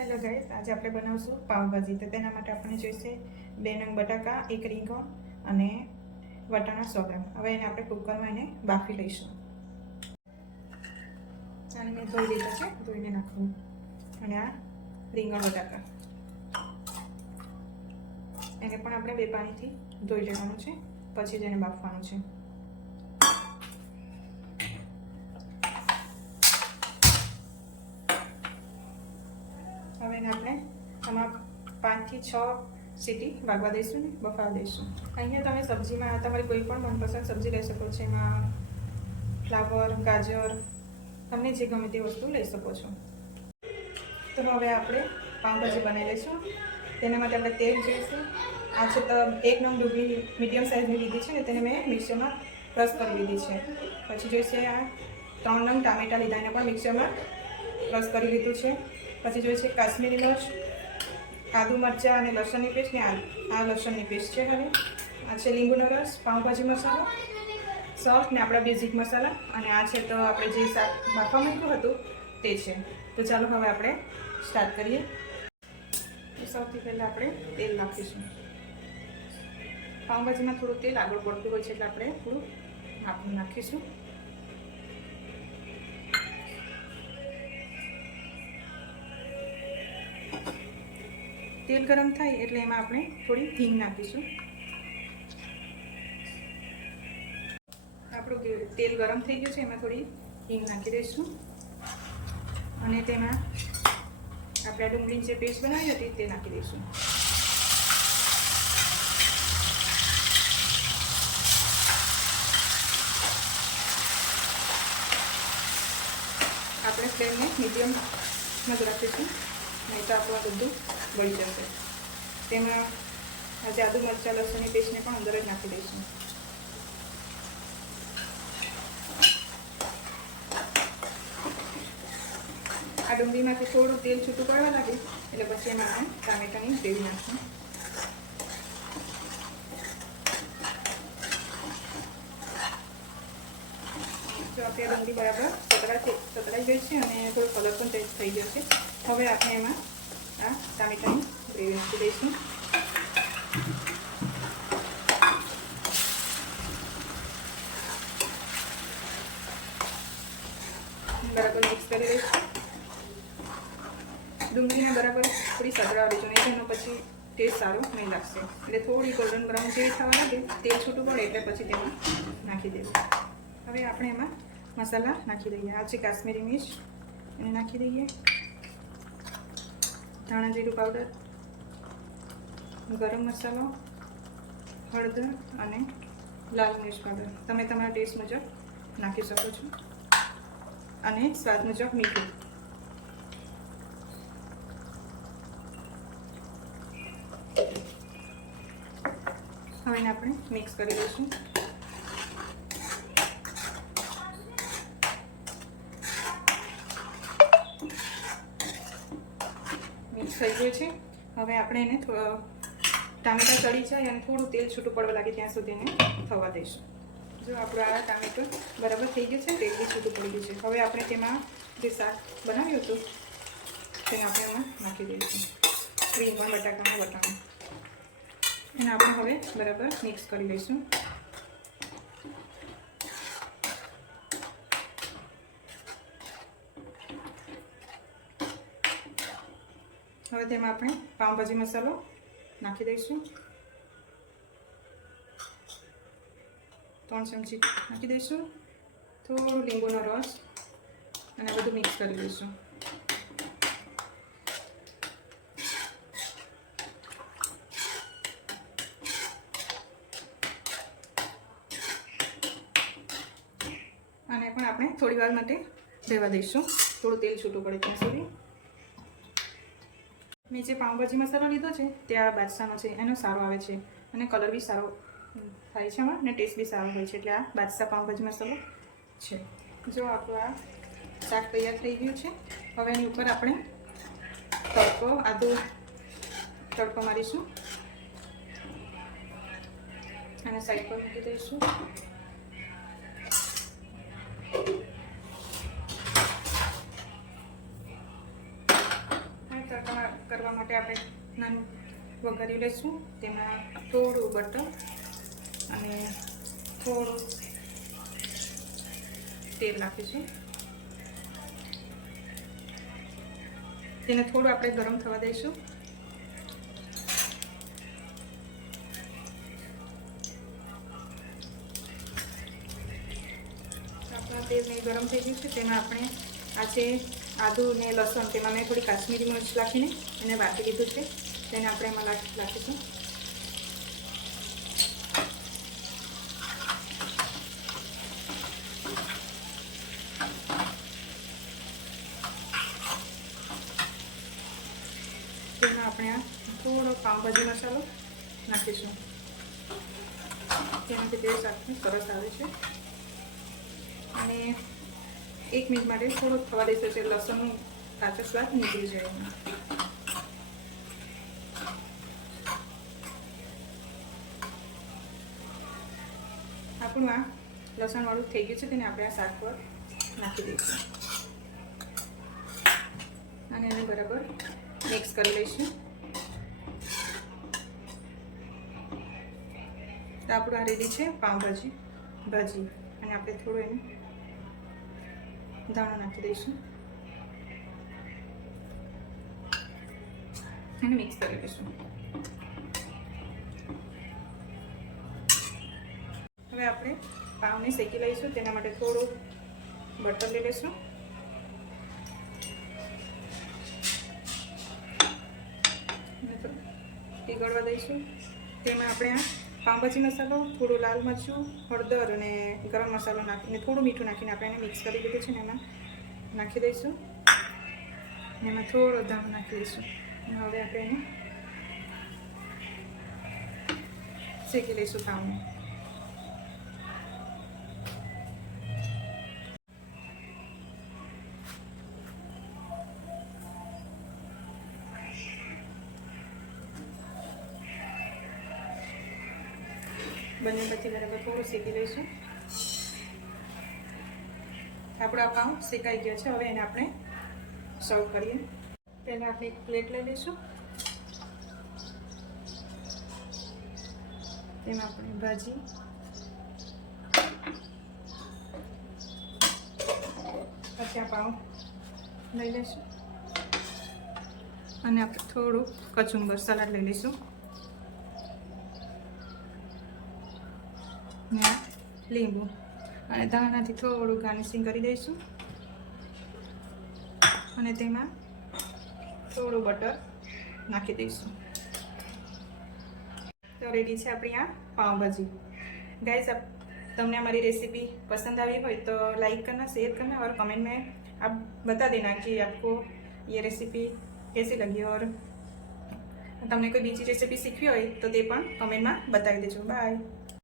Hello guys, આજે આપણે બનાવશું પાવભાજી. તો તેના માટે આપણે જોઈશે 2 નંગ બટાકા, 1 રીંગણ અને વટાણા 100 ગ્રામ. હવે એને આપણે કુકરમાં એને બાફી લઈશું. આને મેં ધોઈ લીધા છે, ધોઈને નાખવું. અને આ રીંગણ બટાકા એને પણ આપણે 2 પાણીથી ધોઈ લેવાનું છે, પછી જ એને બાફવાનું છે. હવે એને આપણે આમાં 5 થી 6 સીટી વાગવા દઈશું ને બફાવા દઈશું. અહીંયા તમે સબ્જીમાં તમારી કોઈ પણ મનપસંદ સબ્જી લઈ શકો છો. એમાં ફ્લાવર, ગાજર, તમને જે ગમે તે વસ્તુ લઈ શકો છો. તો હવે આપણે પાવભાજી બનાવી લઈશું. તેના માટે આપણે તેલ જોઈશું. આ છે તો 1 નંગ ડુંગળી મીડિયમ સાઇઝની લીધી છે ને, તેને મેં મિક્સરમાં ક્રશ કરી લીધી છે. પછી જોઈશે આ 3 નંગ ટામેટાં લીધા, એને પણ મિક્સરમાં ક્રશ કરી લીધું છે. પછી જોઈએ છે કાશ્મીરી મરચ, આદુ મરચાં અને લસણની પેસ્ટ ને આ લસણની પેસ્ટ છે. હવે આ છે લીંબુનો રસ, પાઉંભાજી મસાલો, સોલ્ટ ને આપણા બેઝિક મસાલા. અને આ છે તો આપણે જે શાક બાફવા મૂક્યું હતું તે છે. તો ચાલો હવે આપણે સ્ટાર્ટ કરીએ. સૌથી પહેલાં આપણે તેલ નાખીશું. પાઉંભાજીમાં થોડું તેલ આગળ પડતું હોય છે, એટલે આપણે થોડું નાખીશું. તેલ ગરમ થાય એટલે એમાં આપણે થોડી હિંગ નાખીશું. આપણું તેલ ગરમ થઈ ગયું છે, એમાં થોડી હિંગ નાખી દઈશું. અને તેમાં આપણે ડુંગળીની જે પેસ્ટ બનાવી હતી તે નાખી દઈશું. આપણે ફ્લેમને મીડિયમમાં જ રાખીશું, નહીં તો આપણું બધું બળી જશે. તેમાં આજે આદુ મરચાં લસણની પેસ્ટને પણ અંદર જ નાખી દઈશું. આ ડુંગળીમાંથી થોડું તેલ છૂટું પડવા લાગે એટલે પછી એમાં આપણે ટામેટાની ગ્રેવી નાખશું. જો આપણી ડુંગળી બરાબર સતળાઈ ગઈ છે અને થોડો કલર પણ ચેન્જ થઈ ગયો છે. હવે આપણે એમાં આ ટામેટાની ગ્રેવી નાખી દઈશું. બરાબર મિક્સ કરી દઈશું. ડુંગળીને બરાબર થોડી સતળાવી દઈશું, નહીં એનો પછી ટેસ્ટ સારો નહીં લાગશે. એટલે થોડી ગોલ્ડન બ્રાઉન જેવી થવા લાગે, તેલ છૂટું પડે એટલે પછી તેમાં નાખી દેવું. હવે આપણે એમાં મસાલા નાખી દઈએ. આ છે કાશ્મીરી મિર્ચ, એને નાખી દઈએ. ધાણા જીરું પાવડર, ગરમ મસાલો, હળદર અને લાલ મિર્ચ પાવડર તમે તમારા ટેસ્ટ મુજબ નાખી શકો છો. અને સ્વાદ મુજબ મીઠું. હવે એને આપણે મિક્સ કરી દઈશું. મિક્સ થઈ ગયું છે. હવે આપણે એને ટામેટાં ચડી જાય અને થોડું તેલ છૂટું પડવા લાગે ત્યાં સુધી એને થવા દઈશું. જો આપણું આ ટામેટું બરાબર થઈ ગયું છે, તેલ છૂટું પડી ગયું છે. હવે આપણે તેમાં જે શાક બનાવ્યું હતું તેને આપણે એમાં નાખી દઈશું. રીંગણ બટાકાનું વટાણું એને આપણે હવે બરાબર મિક્સ કરી લઈશું. હવે તેમાં આપણે પાઉંભાજી મસાલો નાખી દઈશું. 3 ચમચી નાખી દઈશું. થોડું લીંબુનો રસ અને બધું મિક્સ કરી દઈશું. અને પણ આપણે થોડી વાર માટે રહેવા દઈશું, થોડું તેલ છૂટું પડે ત્યાં સુધી. મેં જે પાઉંભાજી મસાલો લીધો છે તે આ બાદશાહનો છે, એનો સારો આવે છે અને કલર બી સારો થાય છે એમાં, અને ટેસ્ટ બી સારો હોય છે. એટલે આ બાદશાહ પાઉંભાજી મસાલો છે. જો આપણું આ શાક તૈયાર થઈ ગયું છે. હવે એની ઉપર આપણે તડકો મારીશું અને સાઈડ પર મૂકી દઈશું. માટે આપણે નાનું વઘારી લઈશું. તેમાં થોડું બટર અને થોડું તેલ નાખીશું. તેને થોડું આપણે ગરમ થવા દઈશું. આપણા તેલ ને ગરમ થઈ ગયું છે. તેમાં આપણે આજે આદુ ને લસણ, તેમાં મેં થોડી કાશ્મીરી મિર્ચ નાખીને એને વાટી લીધું છે. તેને આપણે એમાં નાખીશું. તેમાં આપણે આ થોડો પાવભાજી મસાલો નાખીશું. તેનાથી ટેસ્ટ આપણે સરસ આવે છે. અને 1 મિનિટ માટે થોડો થવા દઈશું છે. લસણનું કાચો સ્વાદ નીકળી જાય. આપણું આ લસણવાળું થઈ ગયું છે. તેને આપણે આ શાક પર નાખી દઈશું અને એને બરાબર મિક્સ કરી લઈશું. તો આપણું આ રેડી છે પાઉંભાજી ભાજી. અને આપણે થોડું એને દાણા નાખી દઈશું અને મિક્સ કરી દઈશું. હવે આપણે પાવને શેકી લઈશું. તેના માટે થોડું બટર લઈ લઈશું. પીગળવા દઈશું. તેમાં આપણે આ પાઉંભાજી મસાલો, થોડું લાલ મરચું, હળદર અને ગરમ મસાલો નાખીને થોડું મીઠું નાખીને આપણે એને મિક્સ કરી દીધું છે ને એમાં નાખી દઈશું. એમાં થોડો ધાણ નાખી દઈશું. અને હવે આપણે એને શેકી લઈશું પાઉંને. બંને પછી બરાબર થોડું શેકી લઈશું. આપણો આ પાઉં શેકાઈ ગયો છે. હવે એને આપણે સર્વ કરીએ. પહેલાં આપણે એક પ્લેટ લઈ લઈશું. તેમાં આપણે ભાજી, પછી આ પાઉં લઈ લઈશું અને આપણે થોડું કચુંબર સલાડ લઈ લઈશું. ને લીંબુ અને ધાણાથી થોડું ગાર્નિશિંગ કરી દઈશું. અને તેમાં થોડું બટર નાખી દઈશું. તો રેડી છે આપણી આ પાઉંભાજી. गाइस, તમને हमारी रेसिपी पसंद आई हो तो लाइक करना, शेयर करना और कमेंट में आप बता देना कि आपको ये रेसिपी कैसी लगी. और તમને કોઈ બીજી રેસિપી શીખવી હોય તો તે પણ કમેન્ટમાં બતાવી દેજો. બાય.